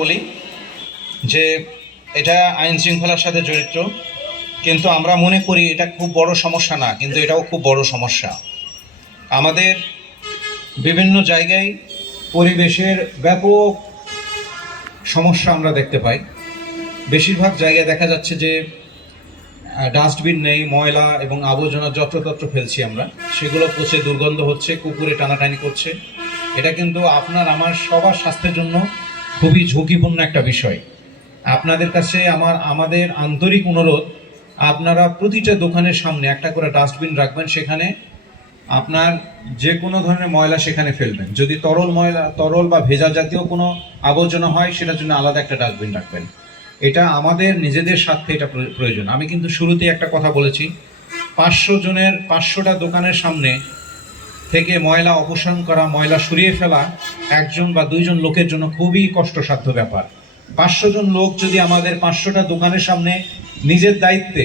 বলি যে এটা আইন শৃঙ্খলার সাথে জড়িত, কিন্তু আমরা মনে করি এটা খুব বড় সমস্যা না, কিন্তু এটাও খুব বড় সমস্যা। আমাদের বিভিন্ন জায়গায় পরিবেশের ব্যাপক সমস্যা আমরা দেখতে পাই। বেশিরভাগ জায়গায় দেখা যাচ্ছে যে ডাস্টবিন নেই, ময়লা এবং আবর্জনা যত্রতত্র ফেলছি আমরা, সেগুলো পচে দুর্গন্ধ হচ্ছে, কুকুরে টানাটানি করছে। এটা কিন্তু আপনার আমার সবার স্বাস্থ্যের জন্য খুবই ঝুঁকিপূর্ণ একটা বিষয়। আপনাদের কাছে আমাদের আন্তরিক অনুরোধ, আপনারা প্রতিটা দোকানের সামনে একটা করে ডাস্টবিন রাখবেন। সেখানে আপনার যে কোনো ধরনের ময়লা সেখানে ফেলবেন। যদি তরল বা ভেজা জাতীয় কোনো আবর্জনা হয়, সেটার জন্য আলাদা একটা ডাস্টবিন রাখবেন। এটা আমাদের নিজেদের স্বার্থে এটা প্রয়োজন। আমি কিন্তু শুরুতেই একটা কথা বলেছি, 500টা দোকানের সামনে থেকে ময়লা অপসারণ করা, ময়লা সরিয়ে ফেলা একজন বা দুইজন লোকের জন্য খুবই কষ্টসাধ্য ব্যাপার। 500 জন লোক যদি আমাদের 500টা দোকানের সামনে নিজের দায়িত্বে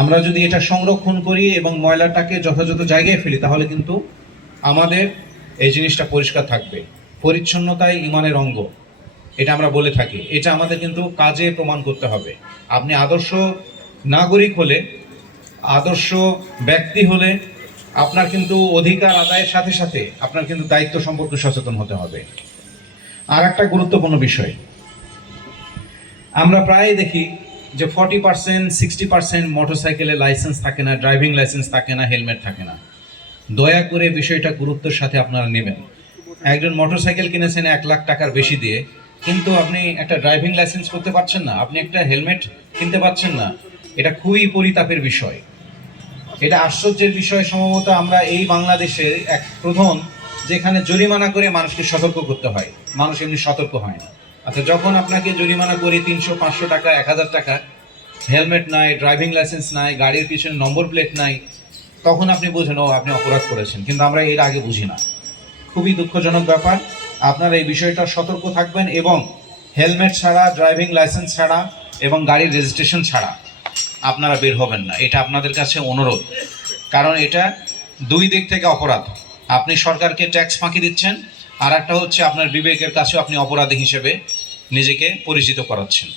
আমরা যদি এটা সংরক্ষণ করি এবং ময়লাটাকে যথাযথ জায়গায় ফেলি, তাহলে কিন্তু আমাদের এই জিনিসটা পরিষ্কার থাকবে। পরিচ্ছন্নতাই ইমানের অঙ্গ, এটা আমরা বলে থাকি। এটা আমাদের কিন্তু কাজে প্রমাণ করতে হবে। আপনি আদর্শ নাগরিক হলে, আদর্শ ব্যক্তি হলে, আপনার কিন্তু অধিকার আদায়ের সাথে সাথে আপনার কিন্তু দায়িত্ব সম্পর্কে সচেতন হতে হবে। আর একটা গুরুত্বপূর্ণ বিষয়, আমরা প্রায় দেখি যে 40% 60% মোটরসাইকেলের লাইসেন্স থাকে না, ড্রাইভিং লাইসেন্স থাকে না, হেলমেট থাকে না। দয়া করে বিষয়টা গুরুত্বের সাথে আপনারা নেবেন। একজন মোটরসাইকেল কিনেছেন 1 লাখ টাকার বেশি দিয়ে, কিন্তু আপনি একটা ড্রাইভিং লাইসেন্স করতে পারছেন না, আপনি একটা হেলমেট কিনতে পারছেন না। এটা খুবই পরিতাপের বিষয়, এটা আশ্চর্যের বিষয়। সম্ভবত আমরা এই বাংলাদেশের এক প্রথম যেখানে জরিমানা করে মানুষকে সতর্ক করতে হয়। মানুষ এমনি সতর্ক হয় না। আচ্ছা, যখন আপনাকে জরিমানা করে 300-500 টাকা, 1000 টাকা, হেলমেট নাই, ড্রাইভিং লাইসেন্স নাই, গাড়ির পিছনে নম্বর প্লেট নাই, তখন আপনি বুঝেন ও আপনি অপরাধ করেছেন। কিন্তু আমরা এর আগে বুঝি না। খুবই দুঃখজনক ব্যাপার। আপনারা এই বিষয়টা সতর্ক থাকবেন এবং হেলমেট ছাড়া, ড্রাইভিং লাইসেন্স ছাড়া এবং গাড়ির রেজিস্ট্রেশন ছাড়া আপনারা বের হবেন না। এটা আপনাদের কাছে অনুরোধ, কারণ এটা দুই দিক থেকে অপরাধ। আপনি সরকারকে ট্যাক্স ফাঁকি দিচ্ছেন, আর একটা হচ্ছে আপনার বিবেকের কাছেও আপনি অপরাধী হিসেবে নিজেকে পরিচিত করাচ্ছেন।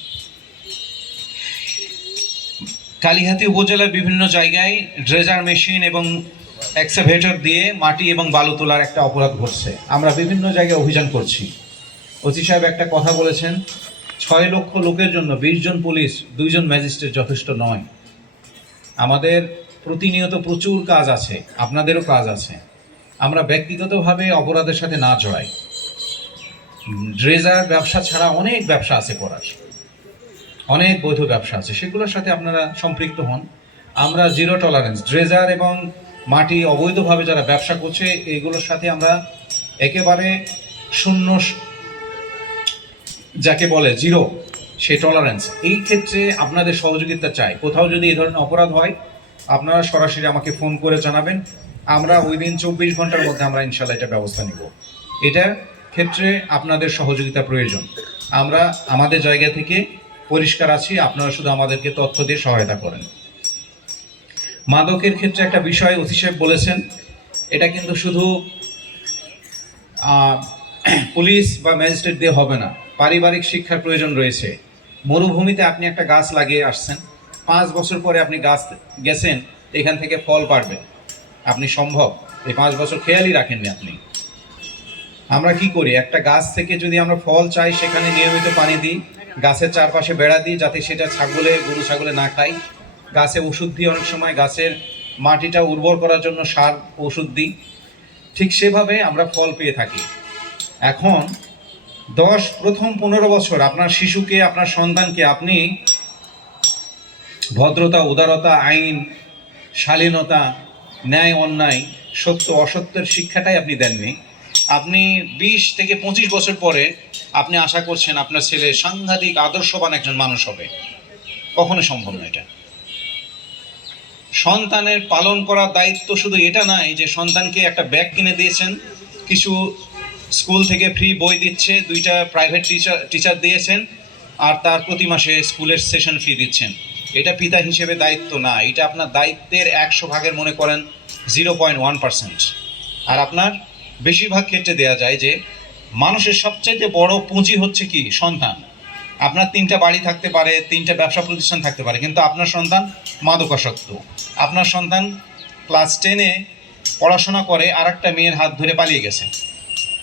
কালিহাতী উপজেলার বিভিন্ন জায়গায় ড্রেজার মেশিন এবং এক্সকাভেটর দিয়ে মাটি এবং বালু তোলার একটা অপরাধ ঘটছে। আমরা বিভিন্ন জায়গায় অভিযান করছি। ওসি সাহেব একটা কথা বলেছেন, 6 লক্ষ লোকের জন্য 20 জন পুলিশ, 2 জন ম্যাজিস্ট্রেট যথেষ্ট নয়। আমাদের প্রতিনিয়ত প্রচুর কাজ আছে, আপনাদেরও কাজ আছে। আমরা ব্যক্তিগতভাবে অপরাধের সাথে না জড়াই। ড্রেজার ব্যবসা ছাড়া অনেক ব্যবসা আছে করার, অনেক বৈধ ব্যবসা আছে, সেগুলোর সাথে আপনারা সম্পৃক্ত হন। আমরা জিরো টলারেন্স, ড্রেজার এবং মাটি অবৈধভাবে যারা ব্যবসা করছে এগুলোর সাথে আমরা একেবারে শূন্য, যাকে বলে জিরো, সেই টলারেন্স। এই ক্ষেত্রে আপনাদের সহযোগিতা চাই। কোথাও যদি এই ধরনের অপরাধ হয়, আপনারা সরাসরি আমাকে ফোন করে জানাবেন। আমরা উইদিন 24 ঘন্টার মধ্যে আমরা ইনশাল্লাহ এটা ব্যবস্থা নিব। এটার ক্ষেত্রে আপনাদের সহযোগিতা প্রয়োজন। আমরা আমাদের জায়গা থেকে পরিষ্কার আছি, আপনারা শুধু আমাদেরকে তথ্য দিয়ে সহায়তা করেন। মাদকের ক্ষেত্রে একটা বিষয় ওসি সাহেব বলেছেন, এটা কিন্তু শুধু পুলিশ বা ম্যাজিস্ট্রেট দিয়ে হবে না, পারিবারিক শিক্ষার প্রয়োজন রয়েছে। মরুভূমিতে আপনি একটা গাছ লাগিয়ে আসছেন, 5 বছর পরে আপনি গাছ গেছেন, এখান থেকে ফল পারবেন আপনি সম্ভব? এই 5 বছর খেয়ালই রাখেননি আপনি। আমরা কি করি, একটা গাছ থেকে যদি আমরা ফল চাই, সেখানে নিয়মিত পানি দিই, গাছের চারপাশে বেড়া দিই যাতে সেটা গরু ছাগলে না খায়। গাছে ওষুধ দিই, অনেক সময় গাছের মাটিটা উর্বর করার জন্য সার ওষুধ দিই। ঠিক সেভাবে আমরা ফল পেয়ে থাকি। এখন প্রথম 15 বছর আপনার শিশুকে, আপনার সন্তানকে আপনি ভদ্রতা, উদারতা, আইন, শালীনতা, ন্যায় অন্যায়, সত্য অসত্যের শিক্ষাটাই আপনি দেননি। আপনি 20 থেকে 25 বছর পরে আপনি আশা করছেন আপনার ছেলে সাংঘাতিক আদর্শবান একজন মানুষ হবে। কখনো সম্ভব না এটা। সন্তানের পালন করার দায়িত্ব শুধু এটা নয় যে সন্তানকে একটা ব্যাগ কিনে দিয়েছেন, কিছু স্কুল থেকে ফ্রি বই দিচ্ছে, 2টা প্রাইভেট টিচার দিয়েছেন, আর তার প্রতি মাসে স্কুলের সেশন ফি দিচ্ছেন। এটা পিতা হিসেবে দায়িত্ব না, এটা আপনার দায়িত্বের 100 ভাগের মনে করেন 0.1%। আর আপনার বেশিরভাগ ক্ষেত্রে দেয়া যায় যে মানুষের সবচাইতে বড় পুঁজি হচ্ছে কি? সন্তান। আপনার 3টা বাড়ি থাকতে পারে, 3টা ব্যবসা প্রতিষ্ঠান থাকতে পারে, কিন্তু আপনার সন্তান মাদকাসক্ত। আপনার সন্তান ক্লাস 10-এ পড়াশোনা করে আর একটা মেয়ের হাত ধরে পালিয়ে গেছে।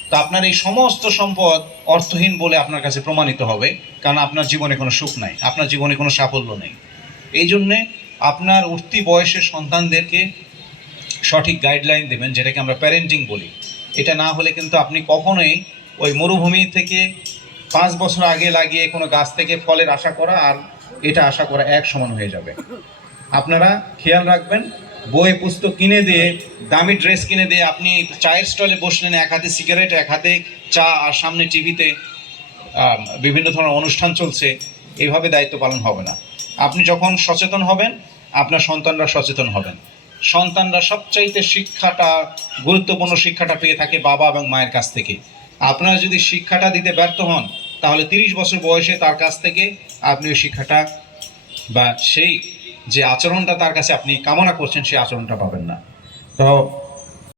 তো আপনার এই সমস্ত সম্পদ অর্থহীন বলে আপনার কাছে প্রমাণিত হবে, কারণ আপনার জীবনে কোনো সুখ নাই, আপনার জীবনে কোনো সাফল্য নেই। এই জন্যে আপনার উঠতি বয়সের সন্তানদেরকে সঠিক গাইডলাইন দেবেন, যেটাকে আমরা প্যারেন্টিং বলি। এটা না হলে কিন্তু আপনি কখনোই ওই মরুভূমি থেকে 5 বছর আগে লাগিয়ে কোনো গাছ থেকে ফলের আশা করা আর এটা আশা করা এক সমান হয়ে যাবে। আপনারা খেয়াল রাখবেন, বই পুস্তক কিনে দিয়ে, দামি ড্রেস কিনে দিয়ে আপনি চায়ের স্টলে বসলেন, এক হাতে সিগারেট, এক হাতে চা, আর সামনে টিভিতে বিভিন্ন ধরনের অনুষ্ঠান চলছে, এইভাবে দায়িত্ব পালন হবে না। আপনি যখন সচেতন হবেন, আপনার সন্তানরা সচেতন হবেন। সন্তানরা সবচাইতে গুরুত্বপূর্ণ শিক্ষাটা পেয়ে থাকে বাবা এবং মায়ের কাছ থেকে। আপনারা যদি শিক্ষাটা দিতে ব্যর্থ হন, তাহলে 30 বছর বয়সে তার কাছ থেকে আপনি ওই শিক্ষাটা বা সেই যে আচরণটা তার কাছে আপনি কামনা করছেন, সেই আচরণটা পাবেন না। তো